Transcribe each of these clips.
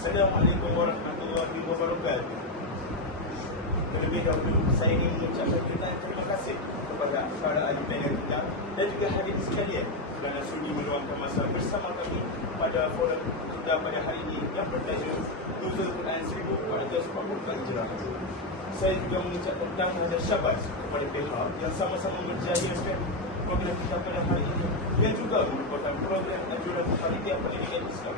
Assalamualaikum warahmatullahi wabarakatuh. Terlebih dahulu saya ingin mengucapkan terima kasih kepada para ahli panel kita dan juga hadirin sekalian kerana sudi meluangkan masa bersama kami pada forum kita pada hari ini yang bertajuk Nuzul Quran 1444 Hijrah. Saya juga mengucapkan tahniah dan syabas kepada pihak yang sama-sama menjayakan program kita pada hari ini yang juga merupakan program anjuran Panitia Pendidikan Islam.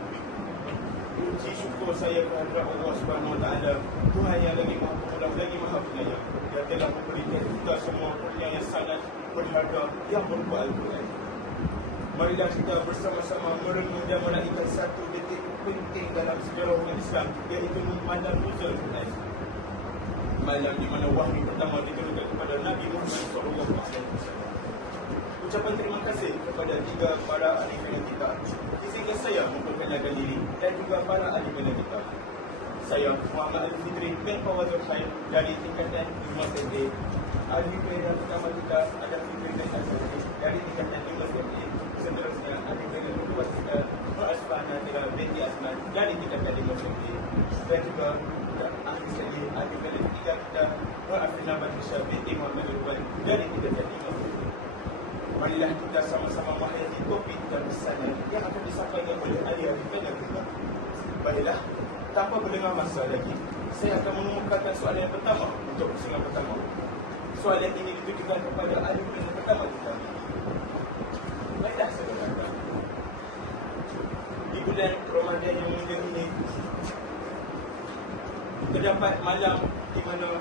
Puji syukur saya kehadrat Allah Subhanahu Wa Taala, Tuhan yang lagi Maha Pengalah, lagi Maha Penyayang, yang telah memberikan kita semua kurnia yang sangat berharga yang berupa Al-Quran. Marilah kita bersama-sama merenung dan menaikkan satu detik penting dalam sejarah umat Islam, iaitu malam Nuzul Quran. Malam di mana wahyu pertama diturunkan kepada Nabi Muhammad SAW. Ucapan terima kasih kepada tiga para ahli panel kita. Izinkan saya memperkenalkan diri dan juga para ahli panel kita. Saya Muhammad Al-Fitri bin Fawazul Khair dari tingkatan 5 SD. Ahli panel pertama kita adalah Fitri bin Azhari dari tingkatan 5 SD. Seterusnya ahli panel kedua kita Asfana binti Asman dari tingkatan 5 SD. Dan juga ahli sekali ahli panel ketiga kita Afina Batisha binti Muhammad Al-Ubad dari tingkatan 5 SD. Marilah kita sama-sama menghayati topik dan pesanan yang akan disampaikan oleh ahli-ahli panel kita. Baiklah, tanpa berdengar masa lagi, saya akan mengumumkan soalan yang pertama untuk persiapan pertama. Soalan ini ditujukan kepada ahli panel pertama kita. Baiklah, saudara-saudara. Di bulan Ramadan yang mulia ini, terdapat malam di mana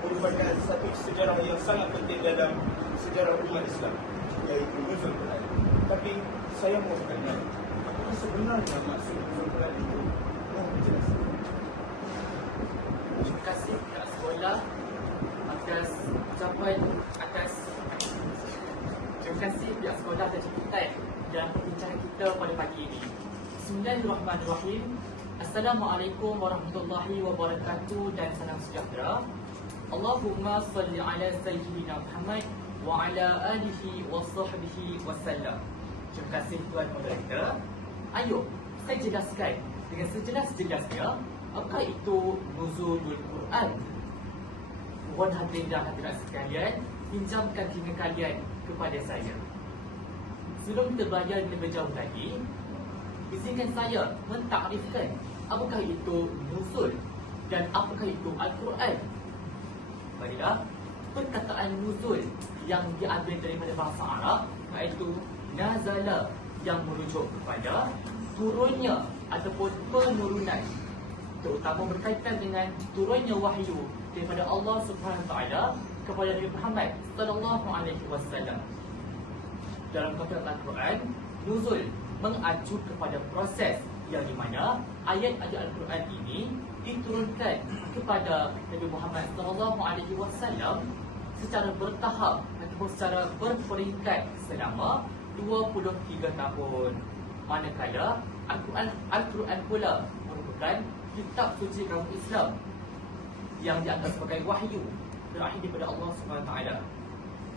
merupakan satu sejarah yang sangat penting dalam sejarah umat Islam, iaitu Nuzul Quran. Tapi saya mahu bertanya, apakah sebenarnya maksud Nuzul Quran itu? Mohon penjelasan. Terima kasih pihak sekolah atas ucapan terima kasih pihak sekolah atas jemputan dalam perbincangan kita pada pagi ini. Bismillahirrahmanirrahim. Assalamualaikum warahmatullahi wabarakatuh dan salam sejahtera. Allahumma salli ala sayyidina Muhammad wa ala alihi wa sahbihi wasallam. Terima kasih Tuan Moderator. Ayo, saya jelaskan dengan sejelas-jelasnya apa itu Nuzulul Quran. Mohon hadirin dan hadirat sekalian, pinjamkan telinga kalian kepada saya. Sebelum kita belajar lebih jauh lagi, izinkan saya mentakrifkan apakah itu Nuzul dan apakah itu Al-Quran. Baiklah, perkataan nuzul yang diambil daripada bahasa Arab iaitu nazala, yang merujuk kepada turunnya ataupun penurunan, terutama berkaitan dengan turunnya wahyu daripada Allah Subhanahu Wa Taala kepada Nabi Muhammad sallallahu alaihi wasallam. Dalam konteks Al-Quran, nuzul mengacu kepada proses yang di mana ayat-ayat Al-Quran ini diturunkan kepada Nabi Muhammad SAW secara bertahap ataupun secara berperingkat selama 23 tahun. Manakala Al-Quran pula merupakan kitab suci kaum Islam yang dianggap sebagai wahyu terakhir daripada Allah SWT.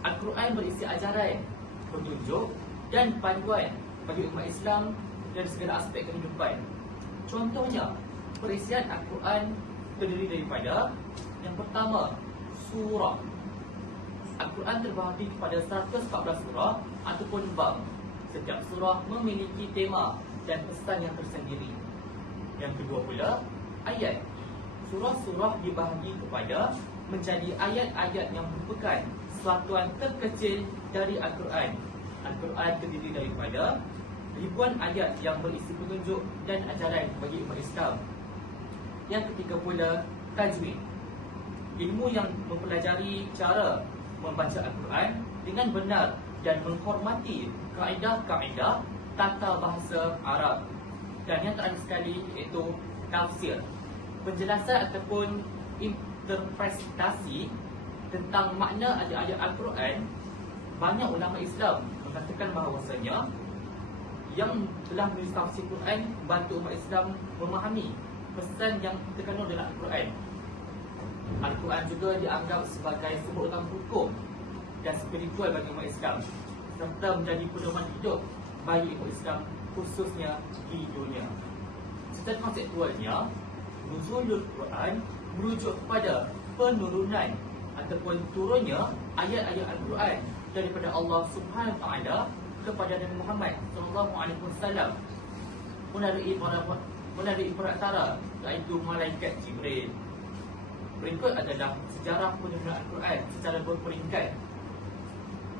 Al-Quran berisi ajaran, petunjuk dan panduan bagi umat Islam dari segala aspek kehidupan. Contohnya, perisian Al-Quran terdiri daripada yang pertama, surah. Al-Quran terbahagi kepada 114 surah ataupun bab. Setiap surah memiliki tema dan pesan yang tersendiri. Yang kedua pula, ayat. Surah-surah dibahagi kepada menjadi ayat-ayat yang merupakan satuan terkecil dari Al-Quran. Al-Quran terdiri daripada ribuan ayat yang berisi petunjuk dan ajaran bagi umat Islam. Yang ketiga pula, tajwid. Ilmu yang mempelajari cara membaca Al-Quran dengan benar dan menghormati kaedah-kaedah tata bahasa Arab. Dan yang terakhir sekali iaitu tafsir. Penjelasan ataupun interpretasi tentang makna ayat-ayat Al-Quran. Banyak ulama Islam mengatakan bahawasanya yang telah menulis tafsir Quran bantu umat Islam memahami pesan yang terkandung dalam Al-Quran. Al-Quran juga dianggap sebagai sumber utama hukum dan spiritual bagi umat Islam, serta menjadi pedoman hidup bagi umat Islam khususnya di dunia. secara konseptualnya, nuzulul Quran merujuk kepada penurunan ataupun turunnya ayat-ayat Al-Quran daripada Allah Subhanahu Wa Taala kepada Nabi Muhammad sallallahu alaihi wasallam melalui perantara iaitu malaikat Jibril. Berikut adalah sejarah penurunan Al-Quran secara berperingkat.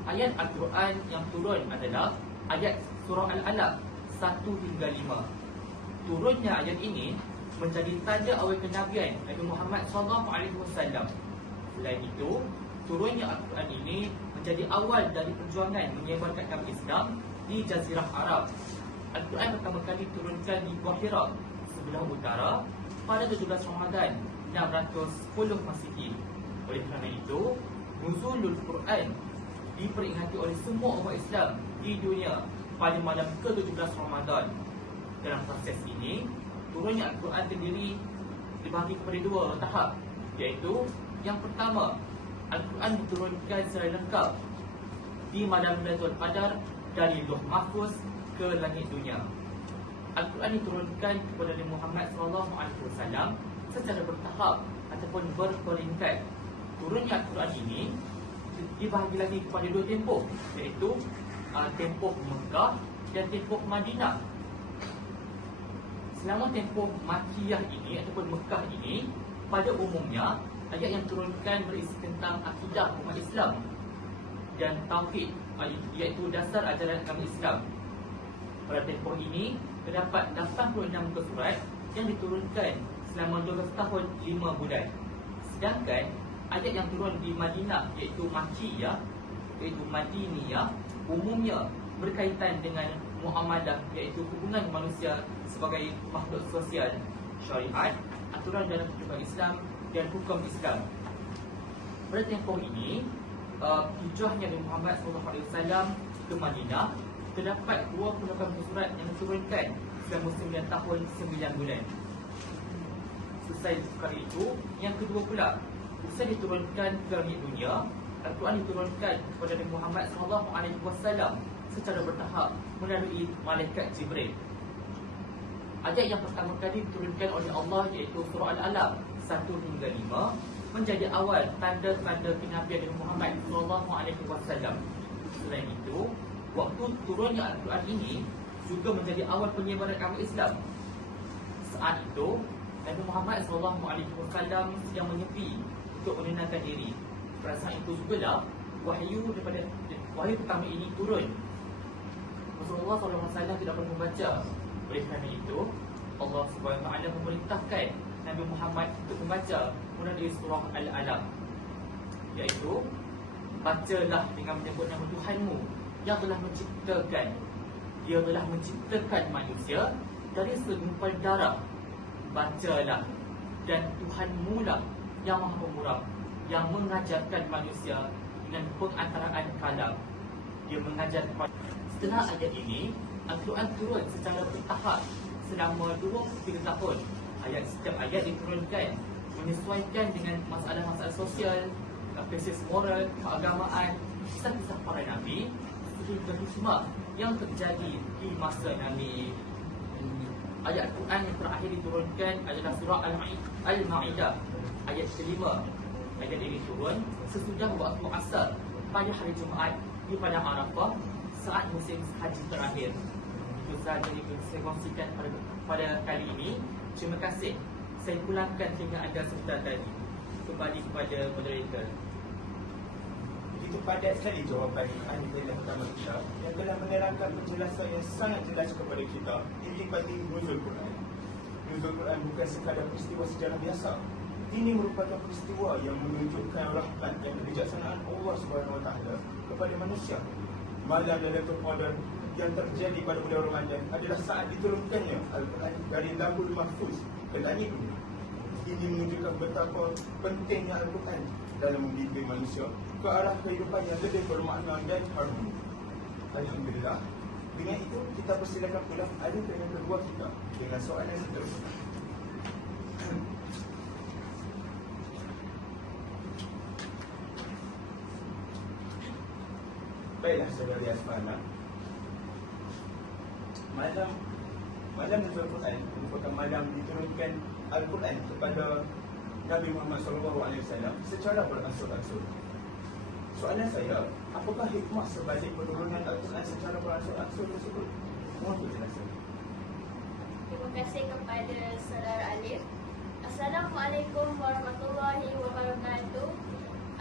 Ayat Al-Quran yang turun adalah ayat surah Al-Alaq 1 hingga 5. Turunnya ayat ini menjadi tanda awal kenabian Nabi Muhammad SAW. Selain itu, turunnya Al-Quran ini menjadi awal dari perjuangan menyebarkan agama Islam di Jazirah Arab. Al-Quran pertama kali turunkan di Gua Hira sebelah utara pada 17 Ramadan 610 Masihi. Oleh kerana itu, nuzulul Quran diperingati oleh semua umat Islam di dunia pada malam ke-17 Ramadan. Dalam proses ini, turunnya Al-Quran terdiri dibagi kepada dua tahap, iaitu yang pertama, Al-Quran diturunkan secara lengkap di malam Lailatul Qadar dari Lauh Mahfuz ke langit dunia. Al-Quran diturunkan kepada Nabi Muhammad SAW secara bertahap ataupun berperingkat. Turunnya Al-Quran ini dibahagi lagi kepada dua tempoh, iaitu tempoh Mekah dan tempoh Madinah. Selama tempoh Makkiyah ini ataupun Mekah ini, pada umumnya ayat yang turunkan berisi tentang akidah umat Islam dan tauhid, iaitu dasar ajaran agama Islam. Pada tempoh ini terdapat 86 muka surat yang diturunkan selama 12 tahun 5 bulan. Sedangkan ayat yang turun di Madinah iaitu Makkiyah, iaitu Madiniyah, umumnya berkaitan dengan muamalah, iaitu hubungan manusia sebagai makhluk sosial, syariat, aturan dalam kehidupan Islam dan hukum Islam. Pada tempoh ini, hijrahnya Nabi Muhammad SAW ke Madinah, terdapat 28 surat yang diturunkan selama 9 tahun 9 bulan. Selesai perkara itu, yang kedua pula, usai diturunkan ke langit dunia, Al-Quran diturunkan kepada Nabi Muhammad SAW secara bertahap melalui malaikat Jibril. Ayat yang pertama kali diturunkan oleh Allah iaitu surah Al-Alaq 1 hingga 5 menjadi awal tanda-tanda kenabian Nabi Muhammad SAW. Selain itu, waktu turunnya Al-Quran ini juga menjadi awal penyebaran agama Islam. Saat itu, Nabi Muhammad SAW sedang menyepi untuk menenangkan diri. Pada saat itu jugalah wahyu pertama ini turun. Rasulullah SAW tidak pernah membaca. Oleh kerana itu, Allah SWT memerintahkan Nabi Muhammad untuk membaca melalui surah Al-Alaq, iaitu bacalah dengan menyebut nama Tuhanmu yang telah menciptakan. Dia telah menciptakan manusia dari segumpal darah. Bacalah, dan Tuhanmu lah yang Maha Pemurah, yang mengajarkan manusia dengan pengantaraan kalam. Dia mengajar kepada. Setelah ayat ini, Al-Quran turun secara bertahap selama 23 tahun. Setiap ayat diturunkan menyesuaikan dengan masalah-masalah sosial, krisis moral, keagamaan, kisah-kisah para Nabi, hingga hikmah yang terjadi di masa Nabi. Ayat Al-Quran yang terakhir diturunkan adalah surah Al-Ma'idah ayat kelima. Ayat ini turun sesudah waktu asar pada hari Jumaat di Padang Arafah saat musim haji terakhir. Itu sahaja yang saya kongsikan pada kali ini. Terima kasih. Saya pulangkan hingga anda sebentar tadi. Kembali kepada moderator. Begitu padat sekali jawapan ahli pertama kita yang telah menerangkan penjelasan yang sangat jelas kepada kita tentang penting nuzul Quran. Nuzul Quran bukan sekadar peristiwa sejarah biasa. Ini merupakan peristiwa yang menunjukkan rahmat dan kebijaksanaan Allah SWT kepada manusia. Malam Lailatul Qadar yang terjadi pada bulan Ramadan adalah saat diturunkannya Al-Quran dari Lauhul Mahfuz ke langit dunia. Ini menunjukkan betapa pentingnya Al-Quran dalam membimbing manusia ke arah kehidupan yang lebih bermakna dan harmoni. Alhamdulillah. Dengan itu, kita persilakan pula ada dengan kedua kita dengan soalan seterusnya. Baiklah, saudari Asmana. malam Nuzul Quran merupakan malam diturunkan Al-Quran kepada Nabi Muhammad SAW secara beransur-ansur. Soalan saya, apakah hikmah sebalik penurunan Al-Quran secara beransur-ansur tersebut? Mohon penjelasan. Terima kasih kepada saudara Alif. Assalamualaikum warahmatullahi wabarakatuh.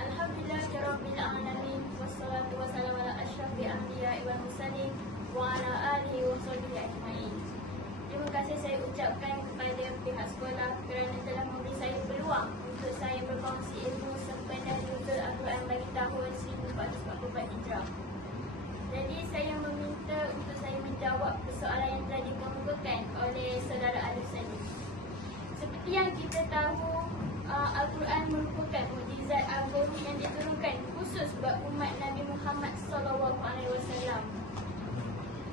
Alhamdulillahirabbil alamin wassalatu wassalamu ala asyrafil anbiya'i wal mursalin wa ala alihi wa sahbihi ajmain. Terima kasih saya ucapkan kepada pihak sekolah kerana telah memberi saya peluang untuk saya berkongsi ilmu sepenuh nuzul Al-Quran bagi tahun 1444 Hijrah. Jadi saya meminta untuk saya menjawab persoalan yang telah dikemukakan oleh saudara Alif tadi. Seperti yang kita tahu, Al-Quran merupakan mukjizat agung yang diturunkan khusus buat umat Nabi Muhammad SAW.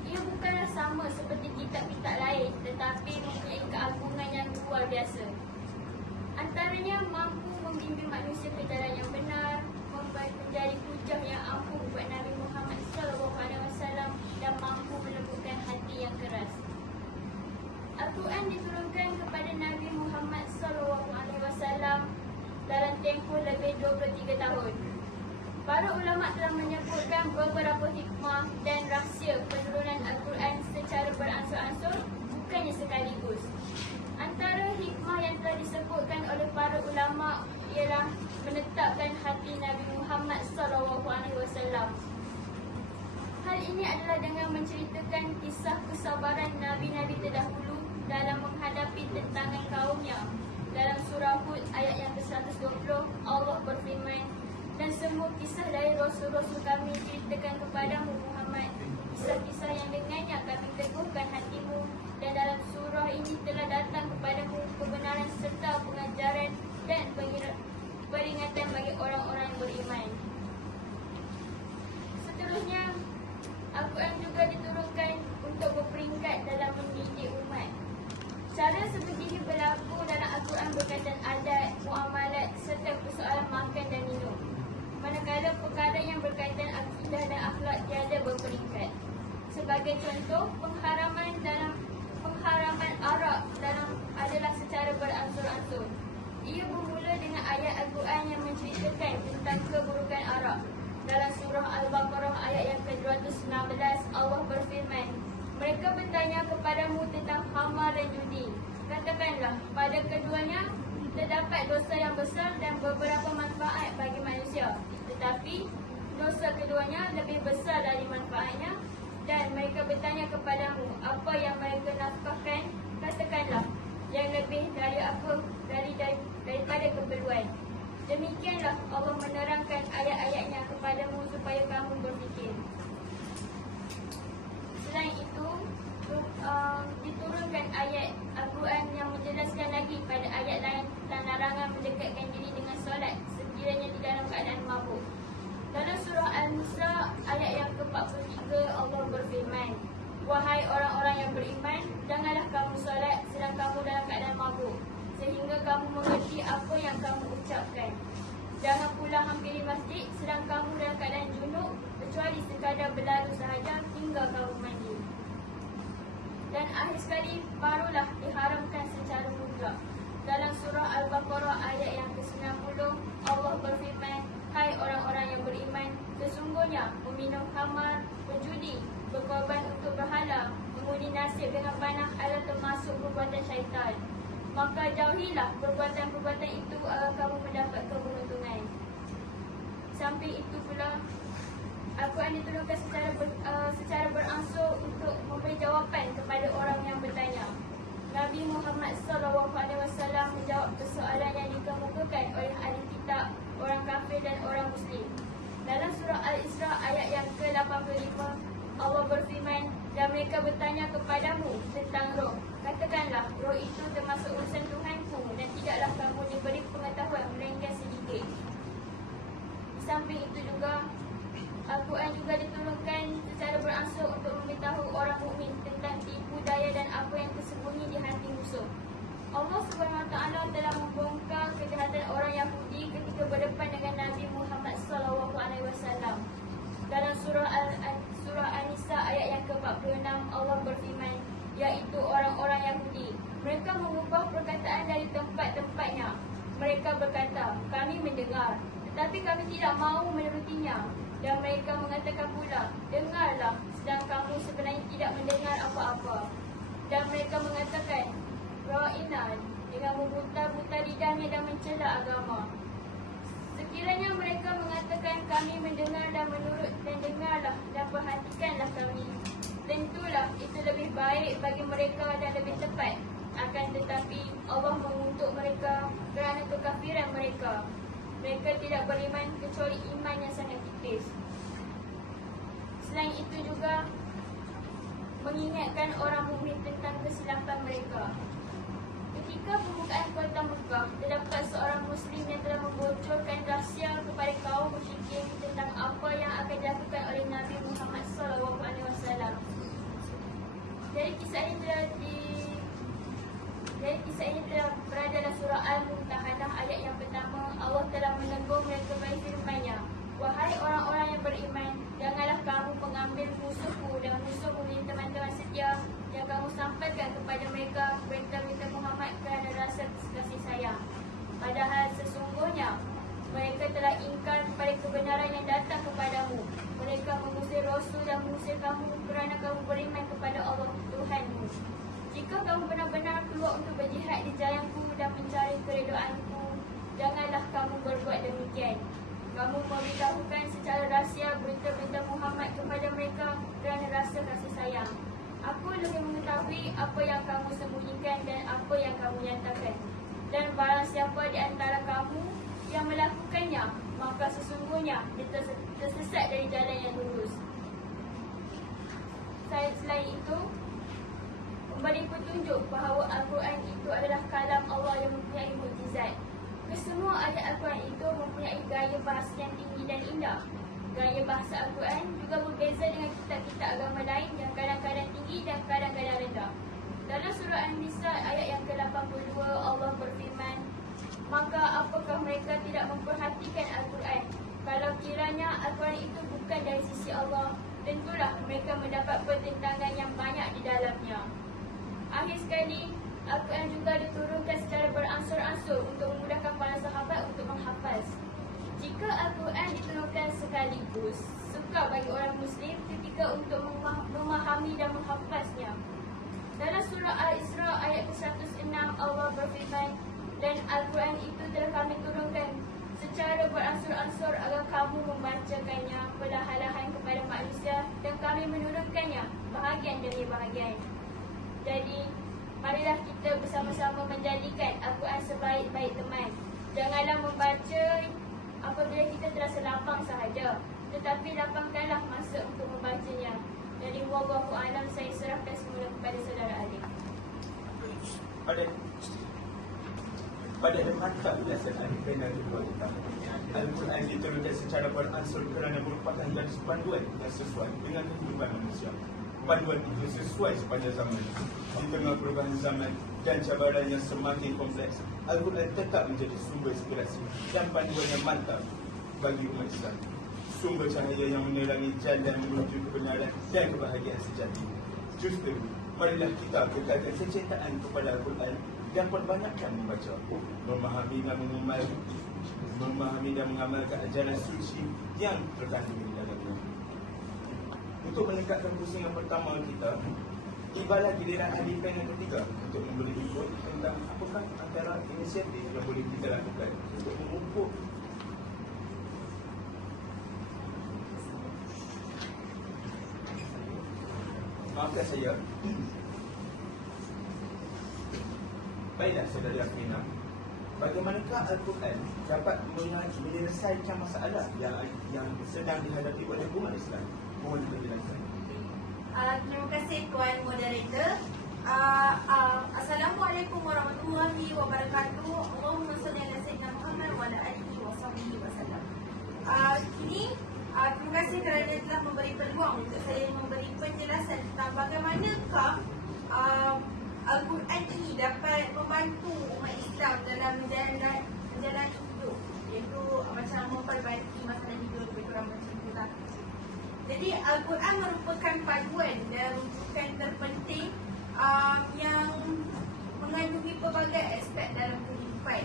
Ia bukanlah sama seperti kitab-kitab lain, tetapi mempunyai keagungan yang luar biasa. Antaranya mampu membimbing manusia ke jalan yang benar, menjadi hujah yang ampuh buat Nabi Muhammad SAW dan mampu melembutkan hati yang keras. Al-Quran diturunkan kepada Nabi Muhammad SAW dalam tempoh lebih 23 tahun. Para ulama telah menyebutkan beberapa hikmah dan rahsia penurunan Al-Quran secara beransur-ansur, bukannya sekaligus. Antara hikmah yang telah disebutkan oleh para ulama ialah menetapkan hati Nabi Muhammad SAW. Hal ini adalah dengan menceritakan kisah kesabaran Nabi-Nabi terdahulu dalam menghadapi tentangan kaumnya. Dalam surah Hud ayat yang ke-120, Allah berfirman, dan semua kisah dari Rasul-Rasul kami ceritakan kepadamu Muhammad, kisah-kisah yang dengannya kami teguhkan hatimu, dan dalam surah ini telah datang kepadamu kebenaran serta pengajaran dan peringatan bagi orang-orang yang beriman. Seterusnya, Al-Quran juga diturunkan untuk berperingkat dalam mendidik umat. Cara sebegini berlaku dalam Al-Quran berkaitan adat, muamalat serta persoalan makan dan minum. Manakala perkara yang berkaitan akidah dan akhlak tiada berperingkat. Sebagai contoh, pengharaman arak adalah secara beransur-ansur. Ia bermula dengan ayat Al-Quran yang menceritakan tentang keburukan arak. Dalam surah Al-Baqarah ayat yang ke-219, Allah berfirman, mereka bertanya kepadamu tentang khamar dan judi. Katakanlah, pada keduanya terdapat dosa yang besar dan beberapa manfaat bagi manusia. Tetapi dosa keduanya lebih besar dari manfaatnya. Dan mereka bertanya kepadamu apa yang mereka nafkahkan. Katakanlah, yang lebih daripada keperluan. Demikianlah Allah menerangkan ayat-ayatnya kepadamu supaya kamu berfikir. Selain itu, diturunkan ayat Al-Quran yang menjelaskan lagi pada ayat lain tentang larangan mendekatkan diri dengan solat sekiranya di dalam keadaan mabuk. Dalam surah Al-Nisa ayat yang ke-43, Allah berfirman, wahai orang-orang yang beriman, janganlah kamu solat sedang kamu dalam keadaan mabuk, sehingga kamu mengerti apa yang kamu ucapkan. Jangan pula hampiri masjid sedang kamu dalam keadaan junub, kecuali sekadar berlalu sahaja hingga kamu mandi. Dan akhir sekali, barulah diharamkan secara mutlak. Dalam surah Al-Baqarah ayat yang ke-90, Allah berfirman, hai orang-orang yang beriman, sesungguhnya meminum khamar, berjudi, berkorban untuk berhala, mengundi nasib dengan panah adalah termasuk perbuatan syaitan. Maka jauhilah perbuatan-perbuatan itu agar kamu mendapat keberuntungan. Samping itu pula, Al-Quran diturunkan secara beransur untuk memberi jawapan kepada orang yang bertanya. Nabi Muhammad SAW menjawab persoalan yang dikemukakan oleh ahli kitab, orang kafir dan orang muslim. Dalam surah Al-Isra ayat yang ke-85, Allah berfirman, dan mereka bertanya kepadamu tentang roh. Katakanlah, roh itu termasuk urusan Tuhanku dan tidaklah kamu diberi pengetahuan melainkan sedikit. Samping itu juga, Al-Quran juga diturunkan secara beransur untuk memberitahu orang mukmin tentang tipu daya dan apa yang tersembunyi di hati musuh. Allah SWT telah membongkar kejahatan orang Yahudi ketika berdepan dengan Nabi Muhammad SAW. Dalam surah An-Nisa ayat yang ke-46, Allah berfirman, iaitu orang-orang mendengar. Tetapi kami tidak mahu menurutinya. Dan mereka mengatakan pula, dengarlah, sedang kamu sebenarnya tidak mendengar apa-apa. Dan mereka mengatakan, ra'ina, dengan memutar-mutar lidahnya dan mencela agama. Sekiranya mereka mengatakan kami mendengar dan menurut dan dengarlah dan perhatikanlah kami, tentulah itu lebih baik bagi mereka dan lebih tepat. Akan tetapi Allah mengutuk mereka kerana kekafiran mereka. Mereka tidak beriman kecuali iman yang sangat tipis. Selain itu juga mengingatkan orang mukmin tentang kesilapan mereka. Ketika pembukaan kota Mekah, terdapat seorang Muslim yang telah membocorkan rahsia kepada kaum musyrikin tentang apa yang akan dilakukan oleh Nabi Muhammad SAW. Dari kisah ini telah berada dalam surah Al-Mumtahanah ayat yang pertama. Allah telah menegur mereka bagi firman-Nya, wahai orang-orang yang beriman, janganlah kamu mengambil musuhku dan musuhku menjadi teman-teman setia yang kamu sampaikan kepada mereka berita-berita Muhammad kerana rasa kasih sayang. Padahal sesungguhnya mereka telah ingkar kepada kebenaran yang datang kepadamu. Mereka mengusir Rasul dan mengusir kamu kerana kamu beriman kepada Allah Tuhanmu. Jika kamu benar-benar keluar untuk berjihad di jalanku dan mencari keredoanku, janganlah kamu berbuat demikian. Kamu memberitahukan secara rahsia berita-berita Muhammad kepada mereka kerana rasa kasih sayang. Aku lebih mengetahui apa yang kamu sembunyikan dan apa yang kamu nyatakan. Dan barang siapa di antara kamu yang melakukannya, maka sesungguhnya dia tersesat dari jalan yang lurus. Selain itu, memberi petunjuk bahawa Al-Quran itu adalah kalam Allah yang mempunyai mukjizat. Kesemua ayat Al-Quran itu mempunyai gaya bahasa yang tinggi dan indah. Gaya bahasa Al-Quran juga berbeza dengan kitab-kitab agama lain yang kadang-kadang tinggi dan kadang-kadang rendah. Dalam surah An-Nisa ayat yang ke-82 Allah berfirman, maka apakah mereka tidak memperhatikan Al-Quran? Kalau kiranya Al-Quran itu bukan dari sisi Allah, tentulah mereka mendapat pertentangan yang banyak di dalamnya. Akhir sekali, Al-Quran juga diturunkan secara beransur-ansur untuk memudahkan para sahabat untuk menghafaz. Jika Al-Quran diturunkan sekaligus, sukar bagi orang Muslim ketika untuk memahami dan menghafaznya. Dalam surah Al-Isra ayat ke-106 Allah berfirman, dan Al-Quran itu telah kami turunkan secara beransur-ansur agar kamu membacakannya perlahan-lahan kepada manusia dan kami menurunkannya bahagian demi bahagian. Jadi, marilah kita bersama-sama menjadikan Al-Quran sebaik-baik teman. Janganlah membaca apabila kita terasa lapang sahaja, tetapi lapangkanlah masa untuk membacanya. Jadi, wallahu a'lam, saya serahkan semula kepada saudara Alif. Pada mata pelaksanaan panel kedua kita, Al-Quran diturunkan secara beransur kerana merupakan garis panduan yang sesuai dengan kehidupan manusia. Panduan itu sesuai sepanjang zaman. Di tengah perubahan zaman dan cabaran yang semakin kompleks, Al-Quran tetap menjadi sumber inspirasi dan panduan yang mantap bagi umat Islam. Sumber cahaya yang menerangi jalan menuju kebenaran dan kebahagiaan sejati. Justru, marilah kita kekalkan kecintaan kepada Al-Quran dan perbanyakkan membaca, memahami dan mengamalkan ajaran suci yang terkandung di dalamnya. Untuk melengkapkan pusingan pertama kita, tibalah giliran ahli panel ketiga untuk memberi input tentang apakah antara inisiatif yang boleh kita lakukan untuk memupuk maafkan saya. Baiklah saudara Afina, bagaimanakah Al-Quran dapat menyelesaikan masalah yang sedang dihadapi oleh umat Islam? Mohon penjelasan. Terima kasih Tuan Moderator. Assalamualaikum warahmatullahi wabarakatuh. Allahumma salli ala sayyidina Muhammad wa ala alihi wa sahbihi wasallam. Terima kasih kerana telah memberi peluang untuk saya memberi penjelasan tentang bagaimanakah Al-Quran ini dapat membantu umat Islam dalam menjalani hidup, iaitu macam memperbaiki masalah hidup lebih kurang macam itulah. Jadi Al-Quran merupakan paduan dan rujukan terpenting yang mengandungi pelbagai aspek dalam kehidupan.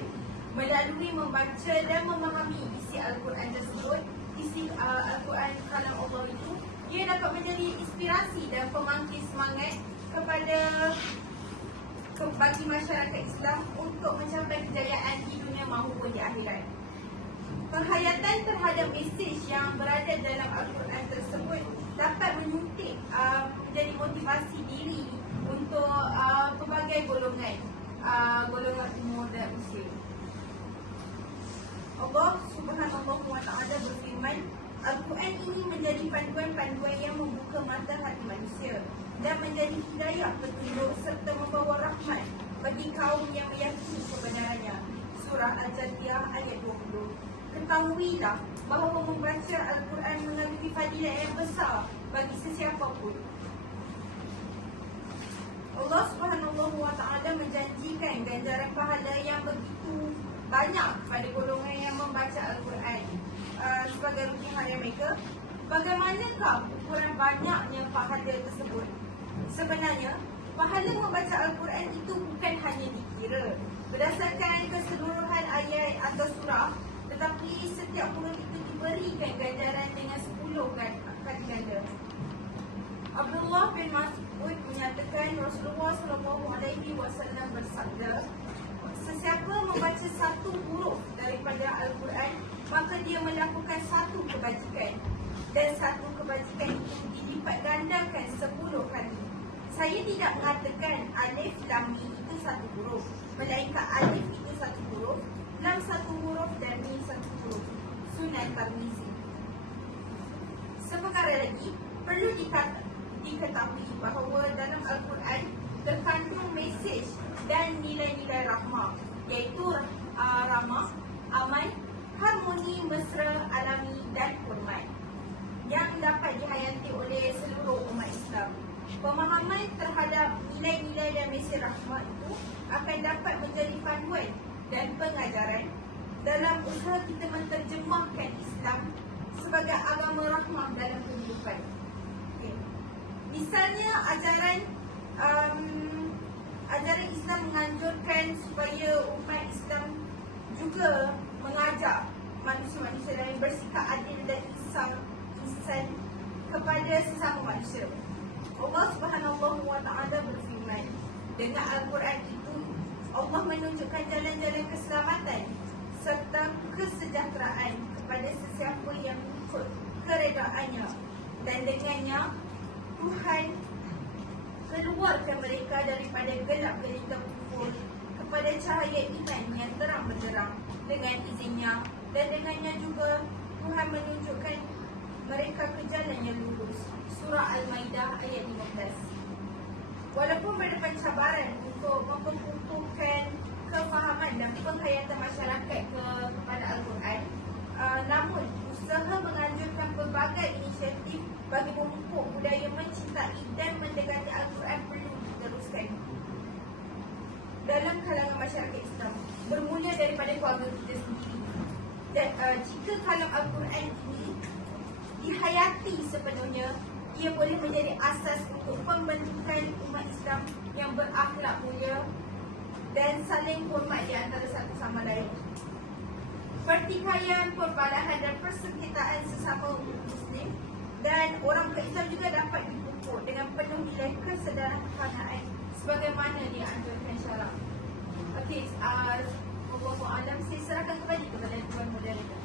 melalui membaca dan memahami isi Al-Quran tersebut, isi Al-Quran kalam Allah itu, ia dapat menjadi inspirasi dan pemangkit semangat bagi masyarakat Islam untuk mencapai kejayaan di dunia maupun di akhirat. Penghayatan terhadap mesej yang berada dalam Al-Quran tersebut dapat menyuntik menjadi motivasi diri untuk pelbagai golongan umur dan usia. Allah Subhanahu wa Ta'ala berfirman, Al-Quran ini menjadi panduan-panduan yang membuka mata hati manusia dan menjadi hidayah petunjuk serta membawa rahmat bagi kaum yang meyakini kebenarannya. Surah Al-Jathiyah ayat 20. Ketahuilah bahawa membaca Al-Quran mengandungi fadilah yang besar bagi sesiapa pun. Allah Subhanahu wa Ta'ala menjanjikan ganjaran pahala yang begitu banyak pada golongan yang membaca Al-Quran sebagai rutin harian mereka. Bagaimanakah ukuran banyaknya pahala tersebut? Sebenarnya, pahala membaca Al-Quran itu bukan hanya dikira berdasarkan keseluruhan ayat atau surah, tetapi setiap huruf itu diberikan ganjaran dengan 10 kali ganda. Abdullah bin Mas'ud menyatakan Rasulullah SAW bersabda, sesiapa membaca satu huruf daripada Al-Quran, maka dia melakukan satu kebajikan, dan satu kebajikan itu dilipat gandakan 10 kali. Saya tidak mengatakan alif lam mim itu satu huruf, melainkan alif itu satu huruf, lam satu huruf dan mim satu huruf. Sunan Tirmizi. Seperkara lagi, perlu diketahui bahawa dalam Al-Quran terkandung mesej dan nilai-nilai rahmah, iaitu ramah, aman, harmoni, mesra, alami dan hormat yang dapat dihayati oleh seluruh umat Islam. Pemahaman terhadap nilai-nilai dan mesej rahmah itu akan dapat menjadi panduan dan pengajaran dalam usaha kita menterjemahkan Islam sebagai agama rahmah dalam kehidupan. Okay. Misalnya ajaran Islam menganjurkan supaya umat Islam juga mengajak manusia-manusia lain bersikap adil dan ihsan kepada sesama manusia. Allah Subhanahu wa Ta'ala berfirman, dengan Al-Quran itu Allah menunjukkan jalan-jalan keselamatan serta kesejahteraan kepada sesiapa yang ikut keredaannya, dan dengannya Tuhan keluarkan mereka daripada gelap gelita kufur kepada cahaya iman yang terang benderang dengan izinnya, dan dengannya juga Tuhan menunjukkan mereka ke jalan yang lurus. Surah Al-Maidah ayat 15. Walaupun berdepan cabaran untuk memperkukuhkan kefahaman dan penghayatan masyarakat kepada Al-Quran, namun usaha menganjurkan berbagai inisiatif bagi memupuk budaya mencintai dan mendekati Al-Quran perlu diteruskan dalam kalangan masyarakat Islam, bermula daripada keluarga kita sendiri. Dan jika kalam Al-Quran ini dihayati sepenuhnya, ia boleh menjadi asas untuk pembentukan umat Islam yang berakhlak mulia dan saling hormat di antara satu sama lain. Pertikaian, perbalahan dan persengketaan sesama Muslim dan orang Islam juga dapat dipupuk dengan penuh nilai kesederhanaan sebagaimana dianjurkan syarak. Okey, Wallahualam, saya serahkan kepada Tuan Moderator.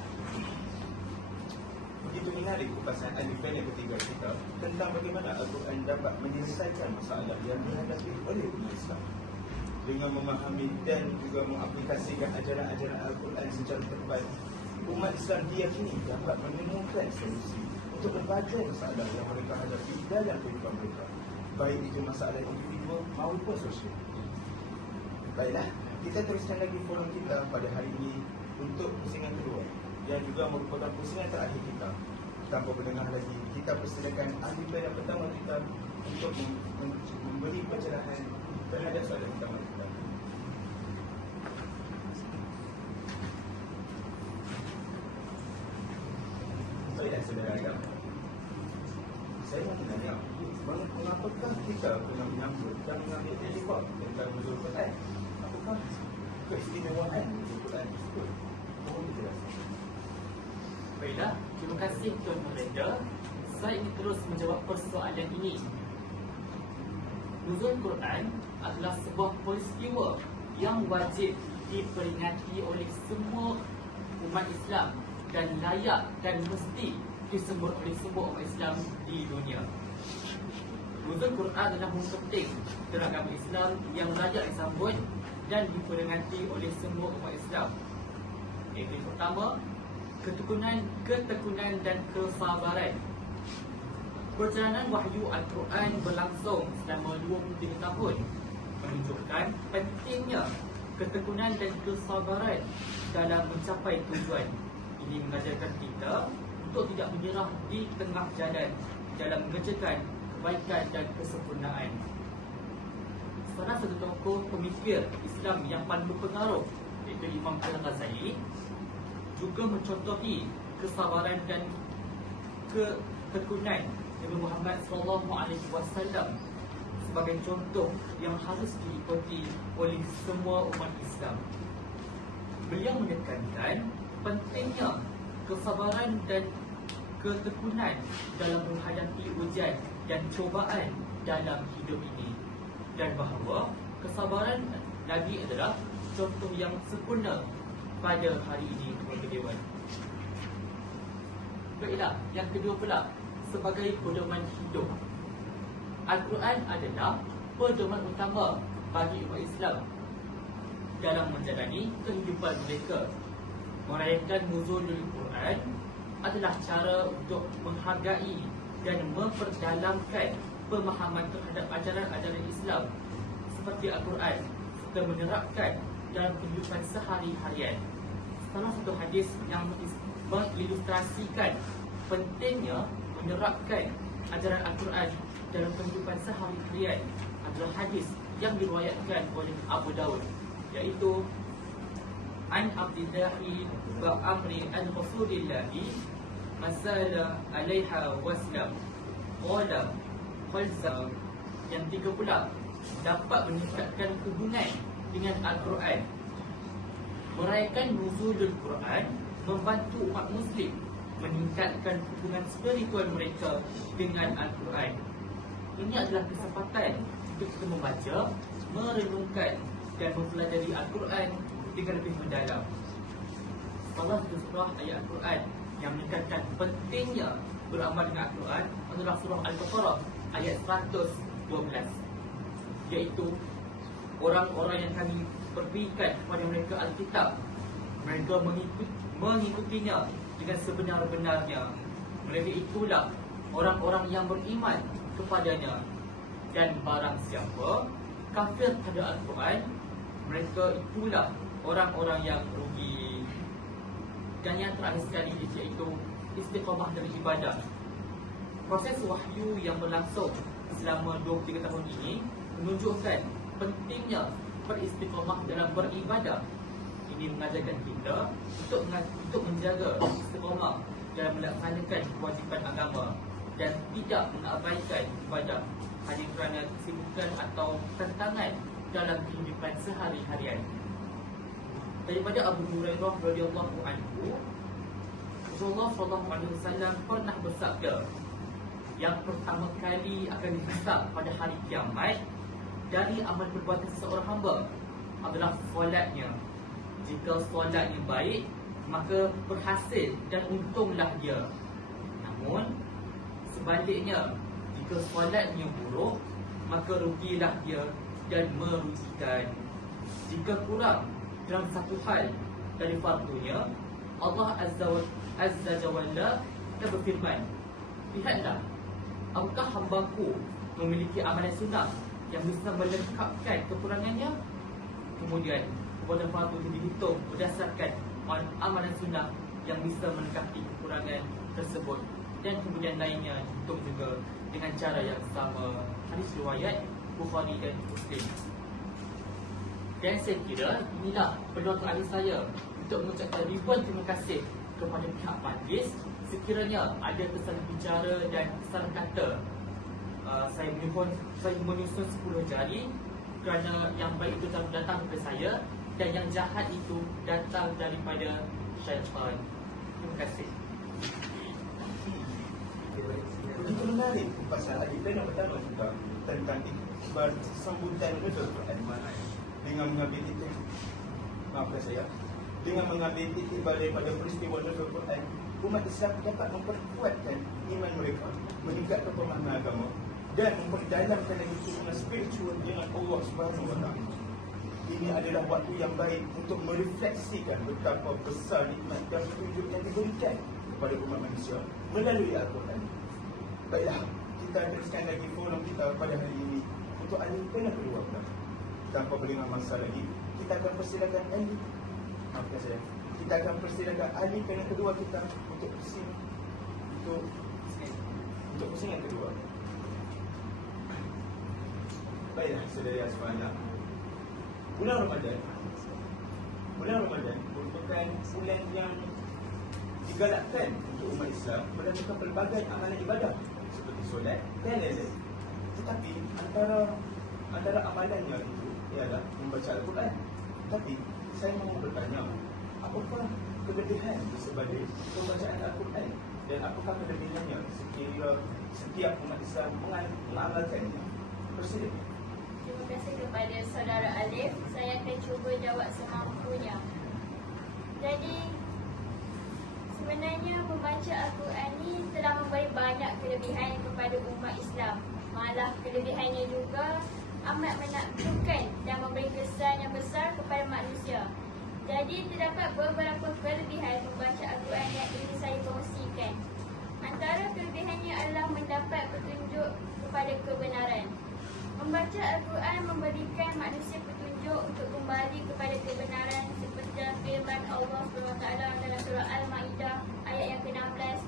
Begitu menarik kupasan alifan yang ketiga kita tentang bagaimana Al-Quran dapat menyelesaikan masalah yang dihadapi oleh umat Islam dengan memahami dan juga mengaplikasikan ajaran-ajaran Al-Quran secara tepat. Umat Islam diyakini dapat menemukan solusi untuk berbagai masalah yang mereka hadapi dalam kehidupan mereka, baik itu masalah individual maupun sosial. Baiklah, kita teruskan lagi forum kita pada hari ini untuk pusingan kedua yang juga merupakan pusingan terakhir kita. Tanpa berdengar lagi, kita persilakan ahli panel pertama kita untuk memberi pencerahan terhadap soalan pertama kita. Baiklah saudara agama, saya nak tanya, mengapakah kita kena menyambut dan mengambil terlibat tentang nuzul Quran? Apakah keistimewaan Al-Quran tersebut? Mohon dijelaskan. Baiklah, terima kasih Tuan Melinda. Saya ingin terus menjawab persoalan ini. Nuzul Quran adalah sebuah peristiwa yang wajib diperingati oleh semua umat Islam dan layak dan mesti disebut oleh semua umat Islam di dunia. Nuzul Quran adalah hal penting dalam agama Islam yang layak disambut dan diperingati oleh semua umat Islam. Yang pertama, ketekunan dan kesabaran. Perjalanan wahyu Al-Quran berlangsung selama 23 tahun, menunjukkan pentingnya ketekunan dan kesabaran dalam mencapai tujuan. Ini mengajarkan kita untuk tidak menyerah di tengah jalan dalam mengerjakan kebaikan dan kesempurnaan. Salah satu tokoh pemikir Islam yang paling berpengaruh, iaitu Imam Al-Ghazali, juga mencontohi kesabaran dan ketekunan Nabi Muhammad SAW sebagai contoh yang harus diikuti oleh semua umat Islam. Beliau menekankan pentingnya kesabaran dan ketekunan dalam menghadapi ujian dan cubaan dalam hidup ini, dan bahawa kesabaran Nabi adalah contoh yang sempurna pada hari ini kepada Dewan. Baiklah, yang kedua pula, sebagai pedoman hidup. Al-Quran adalah pedoman utama bagi umat Islam dalam menjalani kehidupan mereka. Merayakan nuzulul Quran adalah cara untuk menghargai dan memperdalamkan pemahaman terhadap ajaran-ajaran Islam seperti Al-Quran serta menerapkan dalam kehidupan sehari-harian. Salah satu hadis yang mengilustrasikan pentingnya menerapkan ajaran Al-Quran dalam kehidupan sehari-harian adalah hadis yang diriwayatkan oleh Abu Dawud, iaitu An Abdillahi wa Amri al-Rasulillahi Masala alaiha waslam Qala Khalsa. Yang tiga pula, dapat meningkatkan hubungan dengan Al-Quran. Merayakan nuzulul Quran membantu umat Muslim meningkatkan hubungan spiritual mereka dengan Al-Quran. Ini adalah kesempatan untuk kita membaca, merenungkan dan mempelajari Al-Quran dengan lebih mendalam. Salah satu surah ayat Al-Quran yang menekankan pentingnya beramal dengan Al-Quran adalah surah Al-Baqarah ayat 112, iaitu orang-orang yang kami berikan kepada mereka Alkitab, mereka mengikutinya dengan sebenar-benarnya. Mereka itulah orang-orang yang beriman kepadanya. Dan barang siapa kafir terhadap Al-Quran, mereka itulah orang-orang yang rugi. Dan yang terakhir sekali, iaitu istiqamah dari ibadah. Proses wahyu yang berlangsung selama 23 tahun ini menunjukkan pentingnya beristiqamah dalam beribadah. Ini mengajarkan kita untuk menjaga istiqamah dalam melaksanakan kewajipan agama dan tidak mengabaikan ibadah hanya kerana kesibukan atau tantangan dalam kehidupan sehari-harian. Daripada Abu Hurairah radhiyallahu anhu, Rasulullah SAW pernah bersabda, yang pertama kali akan dihisab pada hari kiamat dari amal perbuatan seseorang hamba adalah solatnya. Jika solatnya baik, maka berhasil dan untunglah dia. Namun sebaliknya, jika solatnya buruk, maka rugilah dia dan merugikan. Jika kurang dalam satu hal dari fardunya, Allah Azza wa Jalla berfirman, lihatlah, apakah hambaku memiliki amalan sunnah yang bisa melengkapkan kekurangannya? Kemudian perbuatan fardu itu dihitung berdasarkan amalan sunnah yang bisa melengkapi kekurangan tersebut, dan kemudian lainnya dihitung juga dengan cara yang sama. Hadis riwayat Bukhari dan Muslim. Dan saya kira inilah peluang terakhir saya untuk mengucapkan ribuan terima kasih kepada pihak majlis. Sekiranya ada kesalahan bicara dan kesalahan kata, saya menyusun 10 jari kerana yang baik itu datang kepada saya, dan yang jahat itu datang daripada syaitan. Terima kasih. Begitu menarik pasal ayat yang pertama juga tentang ikhbar sambutan betul dengan mengambil titik, maafkan saya, dengan mengambil titik daripada peristiwa nuzul Quran, umat Islam dapat memperkuatkan iman mereka, meningkatkan pemahaman agama dan memperdalamkan lagi hubungan spiritual dengan Allah Subhanahu Wa Taala. Ini adalah waktu yang baik untuk merefleksikan betapa besar nikmat dan petunjuk yang diberikan kepada umat manusia melalui Al-Quran. Baiklah, kita teruskan lagi forum kita pada hari ini untuk ahli panel kedua pula. Tanpa berlengah masa lagi, kita akan persilakan ahli, maafkan saya, kita akan persilakan ahli panel kedua kita untuk pusing, untuk pusing yang kedua. Baiklah, saudara semuanya, bulan Ramadan merupakan bulan yang digalakkan untuk umat Islam melakukan pelbagai amalan ibadah seperti solat dan lain-lain. Tetapi antara amalannya itu ialah membaca Al-Quran. Tapi saya mahu bertanya, apakah kelebihan sebagai pembacaan Al-Quran dan apakah kelebihannya sekiranya setiap umat Islam mengamalkannya? Persilakan. Terima kasih kepada saudara Alif. Saya akan cuba jawab semampunya. Jadi, sebenarnya membaca Al-Quran ini telah memberi banyak kelebihan kepada umat Islam. Malah kelebihannya juga amat menakjubkan dan memberi kesan yang besar kepada manusia. Jadi terdapat beberapa kelebihan membaca Al-Quran yang ingin saya kongsikan. Antara kelebihannya adalah mendapat petunjuk kepada kebenaran. Membaca Al-Quran memberikan manusia petunjuk untuk kembali kepada kebenaran seperti dalam firman Allah SWT dalam surah Al-Ma'idah ayat yang ke-16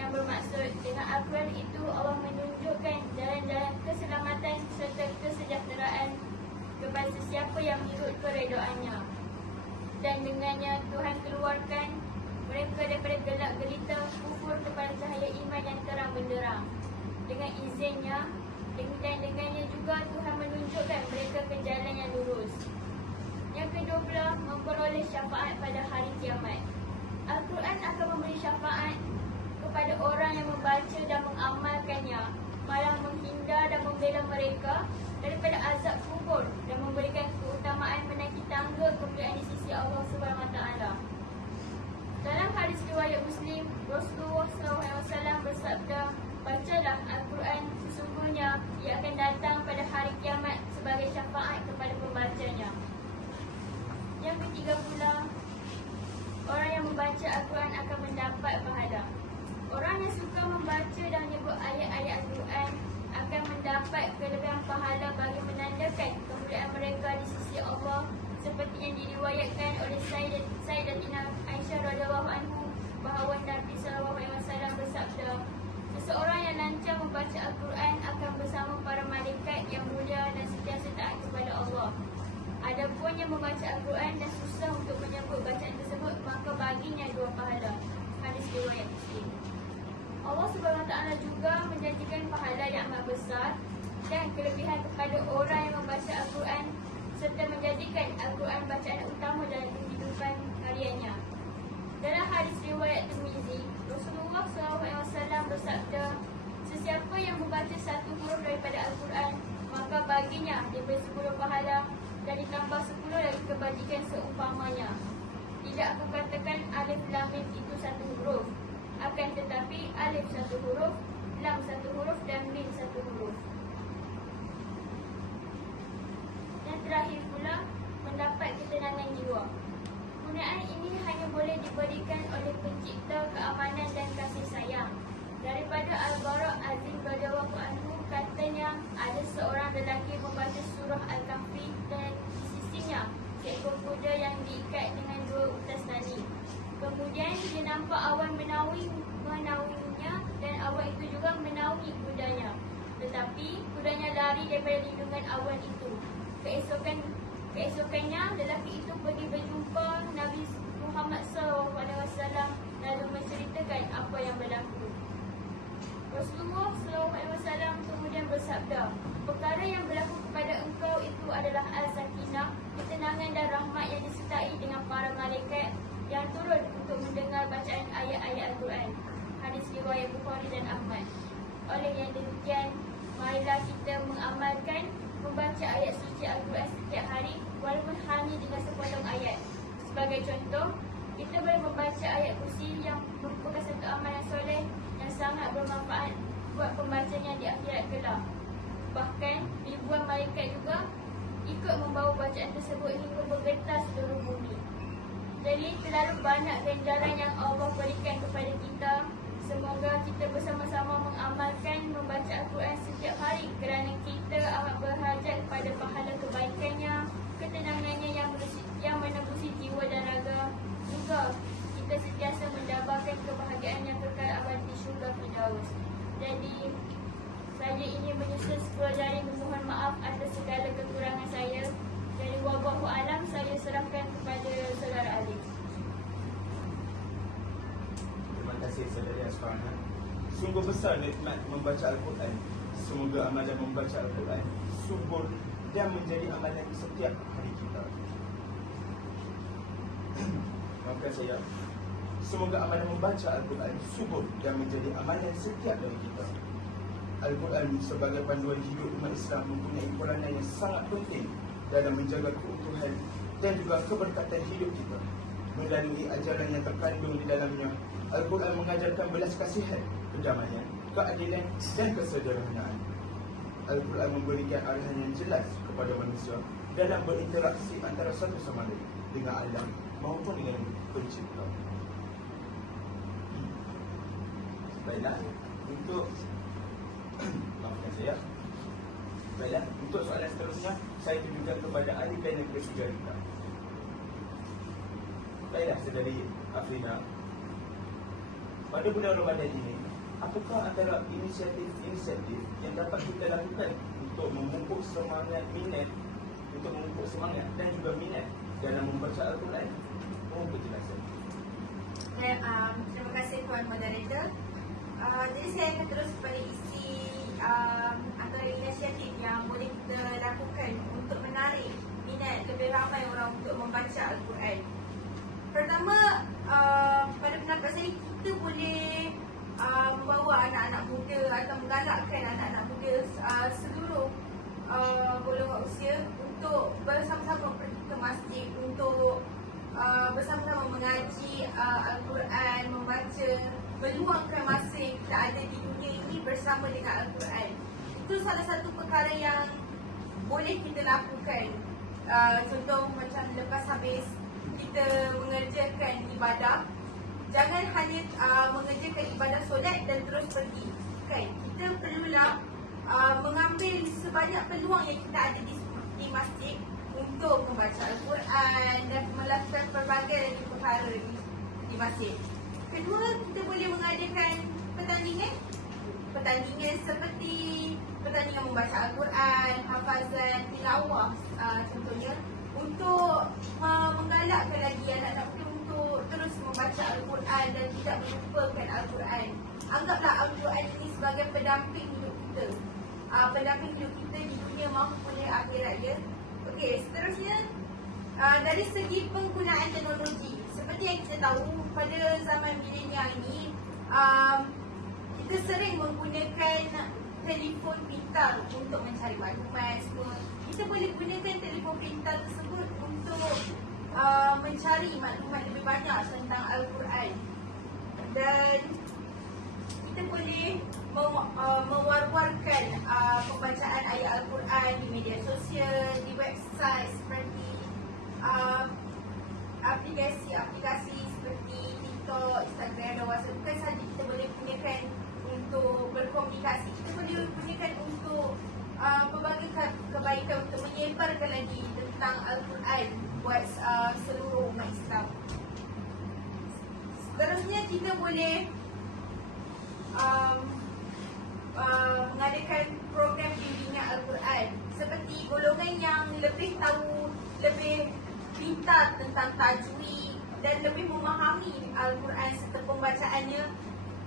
yang bermaksud dengan Al-Quran itu Allah menunjukkan jalan-jalan keselamatan serta kesejahteraan kepada sesiapa yang mengikut keredoannya. Dan dengannya Tuhan keluarkan mereka daripada gelap gelita kufur kepada cahaya iman yang terang benderang. Dengan izinnya dan dengannya juga Tuhan menunjukkan mereka ke jalan yang lurus. Yang kedua pula, memperoleh syafaat pada hari kiamat. Al-Quran akan memberi syafaat kepada orang yang membaca dan mengamalkannya, malah menghindar dan membela mereka daripada azab kubur dan memberikan keutamaan menaiki tangga kemuliaan di sisi Allah SWT. Dalam hadis riwayat Muslim, Rasulullah SAW bersabda, bacalah Al-Quran, sesungguhnya ia akan datang pada hari kiamat sebagai syafaat kepada pembacanya. Yang ketiga pula, orang yang membaca Al-Quran akan mendapat pahala. Orang yang suka membaca dan menyebut ayat-ayat Al-Quran akan mendapat kelebihan pahala bagi menandakan kemuliaan mereka di sisi Allah, seperti yang diriwayatkan oleh Sayyidatina Aisyah radhiyallahu anha bahawa Nabi SAW bersabda, seseorang yang lancar membaca Al-Quran akan bersama para malaikat yang mulia dan sentiasa taat kepada Allah. Adapun yang membaca Al-Quran dan susah untuk menyebut bacaan tersebut, maka baginya 2 pahala. Hadis riwayat Muslim. Allah SWT juga menjanjikan pahala yang amat besar dan kelebihan kepada orang yang membaca Al-Quran serta menjadikan Al-Quran bacaan utama dalam kehidupan hariannya. Dalam hadis riwayat Tirmizi, Rasulullah SAW bersabda, sesiapa yang membaca 1 huruf daripada Al-Quran, maka baginya diberi 10 pahala dan ditambah 10 lagi kebajikan seumpamanya. Tidak aku katakan alif lam mim itu 1 huruf, akan tetapi alif 1 huruf, lam 1 huruf dan mim 1 huruf. Yang terakhir pula, mendapat ketenangan jiwa. Penggunaan ini hanya boleh diberikan oleh pencipta keamanan dan kasih sayang. Daripada Al-Bara' Azim radhiyallahu anhu, katanya ada seorang lelaki membaca surah Al-Kahfi dan di sisinya seekor kuda yang diikat dengan 2 utas tali. Kemudian dia nampak awan menaunginya dan awan itu juga menaungi kudanya. Tetapi kudanya lari daripada lindungan awan itu. Keesokannya lelaki itu pergi berjumpa Nabi Muhammad SAW lalu menceritakan apa yang berlaku. Rasulullah SAW kemudian bersabda, perkara yang berlaku kepada engkau itu adalah al-sakinah, ketenangan dan rahmat Bukhari dan Ahmad. Oleh yang demikian, marilah kita mengamalkan membaca ayat suci Al-Quran setiap hari walaupun hanya dengan sepotong ayat. Sebagai contoh, kita boleh membaca ayat kursi yang merupakan satu amalan soleh yang sangat bermanfaat buat pembacanya di akhirat kelak. Bahkan, ribuan malaikat juga ikut membawa bacaan tersebut hingga bergetar seluruh bumi. Jadi, terlalu banyak ganjaran yang Allah berikan kepada kita. Semoga kita bersama-sama mengamalkan membaca Al-Quran setiap hari kerana kita amat berhajat pada pahala kebaikannya, ketenangannya yang menembusi jiwa dan raga. Juga, kita sentiasa mendapatkan kebahagiaan yang kekal abadi syurga Firdaus. Jadi, saya ingin menyusun 10 jari memohon maaf atas segala kekurangan saya. Dari wallahu alam, saya serahkan kepada saudara Alif. Terima kasih saudara Asfana. Sungguh besar nikmat membaca Al-Quran. Semoga amalan membaca Al-Quran subur dan menjadi amalan setiap hari kita. Maafkan saya. Semoga amalan membaca Al-Quran subur dan menjadi amalan setiap dari kita. Al-Quran sebagai panduan hidup umat Islam mempunyai peranan yang sangat penting dalam menjaga keutuhan dan juga keberkatan hidup kita. Melalui ajaran yang terkandung di dalamnya, Al-Quran mengajarkan belas kasihan, kedamaian, keadilan dan kesederhanaan. Al-Quran memberikan arahan yang jelas kepada manusia dalam berinteraksi antara satu sama lain dengan alam maupun dengan pencipta. Baiklah, untuk maafkan saya. Baiklah, untuk soalan seterusnya saya tunjukkan kepada ahli panel ketiga kita. Baiklah, saudari Afrina. Pada bulan Ramadan ini, apakah antara inisiatif yang dapat kita lakukan untuk memupuk semangat dan juga minat dalam membaca Al-Quran? Mohon penjelasan. Terima kasih Tuan Moderator. Jadi saya akan terus pada isi antara inisiatif yang boleh kita lakukan untuk menarik minat lebih ramai orang untuk membaca Al-Quran. Pertama, pada pendapat saya, kita boleh membawa anak-anak muda atau menggalakkan anak-anak muda seluruh golongan usia untuk bersama-sama pergi ke masjid untuk bersama-sama mengaji Al-Quran, membaca, meluangkan masa yang kita ada di dunia ini bersama dengan Al-Quran. Itu salah satu perkara yang boleh kita lakukan. Contoh macam lepas habis kita mengerjakan ibadah, jangan hanya mengerjakan ibadah solat dan terus pergi. Kan? Kita perlulah mengambil sebanyak peluang yang kita ada di masjid untuk membaca Al-Quran dan melakukan pelbagai perkara di masjid. Kedua, kita boleh mengadakan pertandingan seperti pertandingan membaca Al-Quran, hafazan, tilawah contohnya, untuk menggalakkan lagi anak-anak muda untuk terus membaca Al-Quran dan tidak melupakan Al-Quran. Anggaplah Al-Quran ini sebagai pendamping hidup kita, pendamping hidup kita di dunia maupun di akhirat ya. Okey, seterusnya dari segi penggunaan teknologi, seperti yang kita tahu pada zaman milenial ini, kita sering menggunakan telefon pintar untuk mencari maklumat semua. Kita boleh gunakan telefon pintar tersebut untuk mencari maklumat lebih banyak tentang Al-Quran. Dan kita boleh mewar-warkan pembacaan ayat Al-Quran di media sosial, di website seperti aplikasi seperti TikTok, Instagram dan WhatsApp. Bukan sahaja kita boleh gunakan untuk berkomunikasi, kita boleh gunakan untuk pelbagai kebaikan, untuk menyebarkan lagi tentang Al-Quran buat seluruh umat Islam. Seterusnya kita boleh mengadakan program bimbingan Al-Quran seperti golongan yang lebih tahu, lebih pintar tentang tajwid dan lebih memahami Al-Quran serta pembacaannya,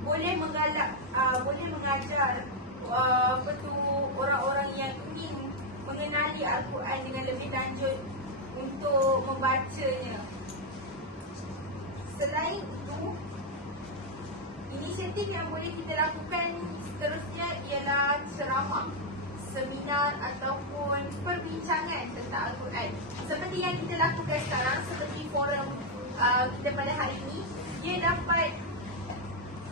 boleh mengajar orang-orang yang ingin mengenali Al-Quran dengan lebih lanjut untuk membacanya. Selain itu, inisiatif aktiviti yang boleh kita lakukan seterusnya ialah ceramah, seminar ataupun perbincangan tentang Al-Quran. Seperti yang kita lakukan sekarang, seperti forum kita pada hari ini, dia dapat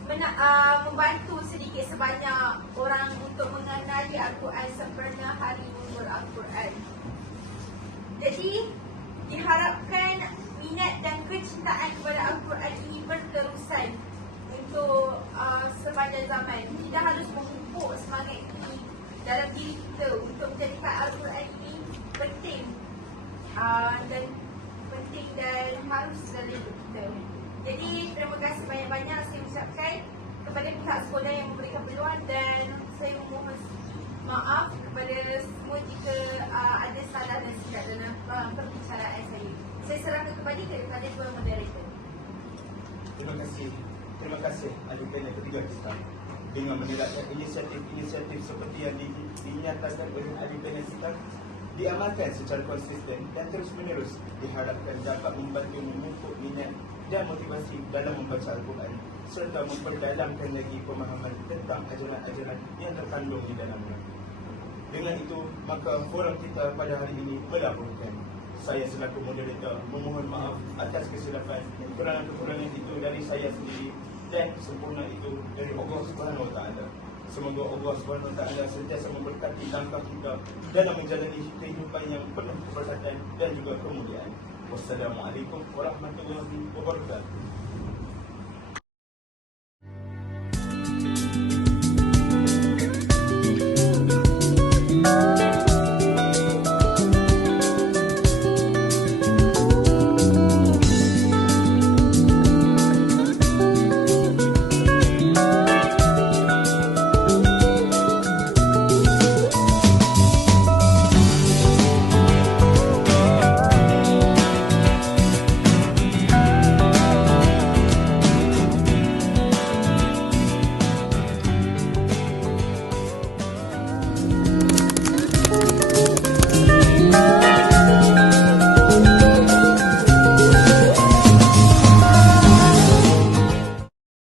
membantu sedikit sebanyak orang untuk mengenali Al-Quran sempena Hari Nuzul Al-Quran. Jadi diharapkan minat dan kecintaan kepada Al-Quran ini berterusan untuk sepanjang zaman. Kita harus memupuk semangat ini dalam diri kita untuk menjadikan Al-Quran ini penting dan harus dalam hidup kita. Jadi terima kasih banyak-banyak saya ucapkan kepada pihak sekolah yang memberikan peluang, dan saya memohon maaf kepada semua jika ada salah dan silap dalam perbicaraan saya. Saya serahkan kembali kepada Tuan Moderator. Terima kasih ahli panel ketiga kita dengan menerapkan inisiatif seperti yang dinyatakan oleh ahli panel kita, diamalkan secara konsisten dan terus menerus, diharapkan dapat membantu memupuk minat dan motivasi dalam membaca Al-Quran serta memperdalamkan lagi pemahaman tentang ajaran-ajaran yang terkandung di dalamnya. Dengan itu, maka forum kita pada hari ini melaporkan. Saya selaku moderator memohon maaf atas kesilapan, kekurangan-kekurangan itu dari saya sendiri dan sempurna itu dari Allah Subhanahu Wa Taala. Semoga Allah Subhanahu Wa Taala sentiasa memberkati langkah kita dalam menjalani kehidupan yang penuh keberkatan dan juga kemuliaan. Wassalamualaikum warahmatullahi wabarakatuh.